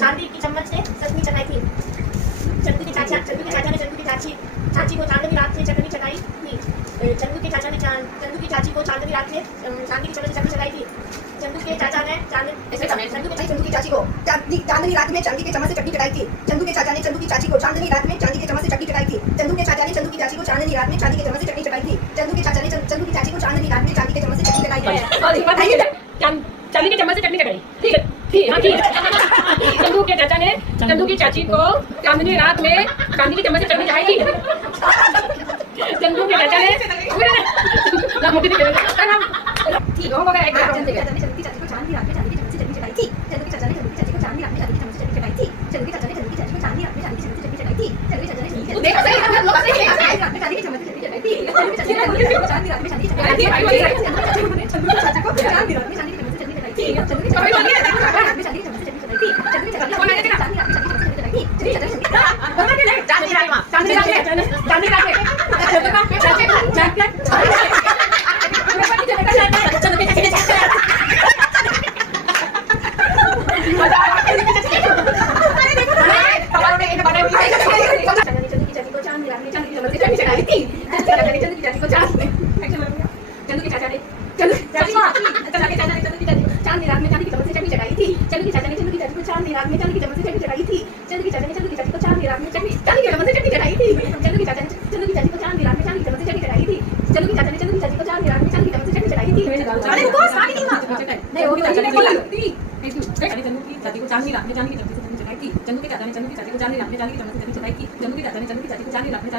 चांदी के चम्मच से चटनी चटाई, ठीक है, ठीक, हाँ, ठीक। चंदू के चाचा ने चंदू की चाची को चांदनी रात में चांदी की चम्मच से चटनी चटाई थी। चंदू के चाचा ने ठीक हो गया, एक चंदू के चाचा ने चंदू की चाची को चांदनी रात में चांदी की चम्मच से चटनी चटाई थी। चंदू के चाचा ने चंदू की चाची को चांदनी रात में चांदी की चम्मच से चटनी चटाई थी। चंदू के चाचा ने चंदू की चाची को चांदनी रात में चांदी की चम्मच से चटनी चटाई थी। चंदू के चाचा ने चंदू की चाची को चांदनी रात में चांदी की चम्मच से चटनी चटाई थी। चंदू के चाचा ने चांदनी रात में चांदी की चम्मच से चटनी चटाई थी। चंदू के चाचा को चांदनी रात में चांदी की चम्मच से चटनी चटाई थी। चंदू के चाचा ने चांदनी रात में चांदी की चम्मच से चटनी चटाई थी। चंदू के चाचा ने चांदनी रात में चांदी की चम्मच से चटनी अरे रुको, स्टार्ट ही नहीं हुआ। नहीं होगी तो चलेगी। चंदू की चाची को चांदनी रात में चांदी की चम्मच से चटनी चटाई थी। चंदू के चाचा ने चंदू की चाची को चांदनी रात में चांदी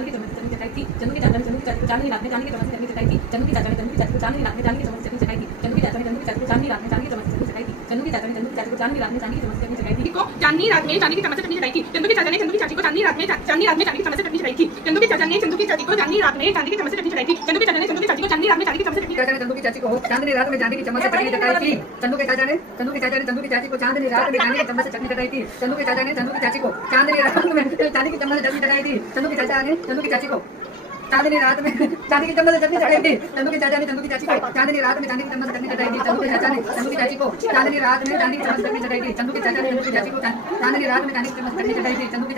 की चम्मच से चटनी चटाई थी। चंदू के चाचा ने चंदू की चाची को चांदनी रात में चांदी की चम्मच से चटनी चटाई थी। चंदू के चाचा ने चंदू की चाची को चांदनी रात में चांदी की चम्मच से चटनी चटाई थी। चंदू के चाचा ने चंदू की चाची को चांदनी रात में चांदी की चम्मच से चटनी चटाई थी। चंदू के चाचा ने चंदू की चाची को चांदनी रात में चांदी की चम्मच से चटनी चटाई थी। चंदू के चाचा ने चंदू की चाची को चांदनी रात में चांदी की चम्मच से चटनी चटाई थी। चांदनी रात में चांदी की चम्मच से चटनी चटाई थी। चंदू के चाचा ने चंदू की चाची को चांदनी रात में चांदी की चम्मच से चटनी चटाई थी। चंदू के चाचा ने चंदू की चाची को चांदनी रात में चांदी की चम्मच से चटनी चटाई थी। चंदू के चाचा ने चंदू की चाची को चांदनी रात में चांदी की चम्मच से चटनी चाचा ने चंदू की चाची को चांदनी रात में चांदी की चम्मच से चटनी चटाई थी। चंदू के चाचा ने चंदू की चाची को चांदनी रात में चांदी की चम्मच से चटनी चटाई थी। चंदू के चाचा ने चंदू की चाची को चांदनी रात में चांदी की चम्मच से चटनी चटाई थी। चंदू के चाचा ने चंदू की चाची को चांदनी रात में चांदी की चम्मच से चटनी चटाई थी। चंदू के चाचा ने चंदू की चाची को चांदनी रात में चांदी की चम्मच से चटनी चटाई थी। चंदू के चाचा ने चंदू की चाची को चांदनी रात में चांदी की चम्मच से चटनी चटाई थी। चंदू के चाचा ने चंदू की चाची को चांदनी रात में चांदी की चम्मच से चटनी चटाई थी। चंदू के